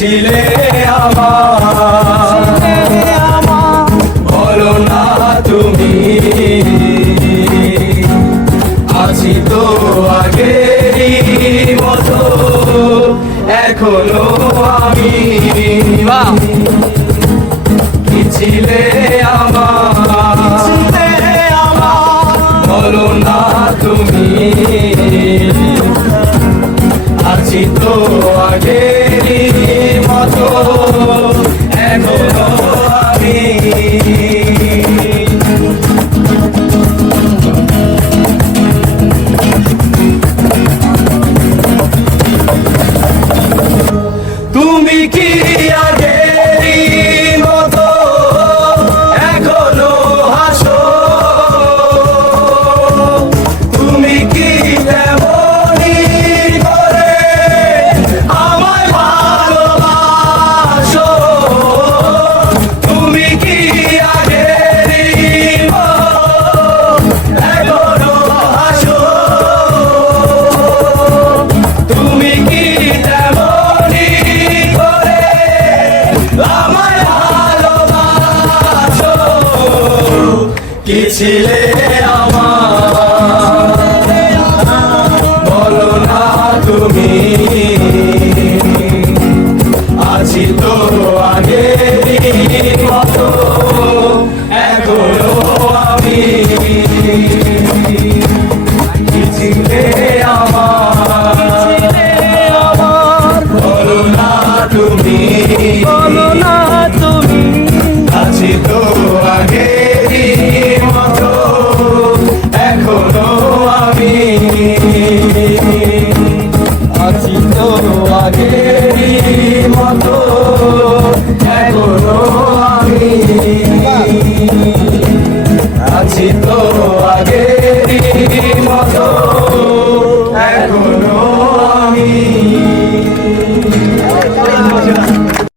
ছিলে আমার, বলো না তুমি আছি তো আগেরই মতো এখনো আমি। কি ছিলে আমার, বলো না তুমি আছি তো আগেরই মতো এখনো আমি। তুমি কি আগেরই মতো এখনো হাসো, তুমি কি তেমনি করে আমায় ভালোবাসো, তুমি কি আগেরই মতো এখনো হাসো, তুমি কি তেমনি করে আমায় ভালোবাসো। কি ছিলে আমার, বলো না তুমি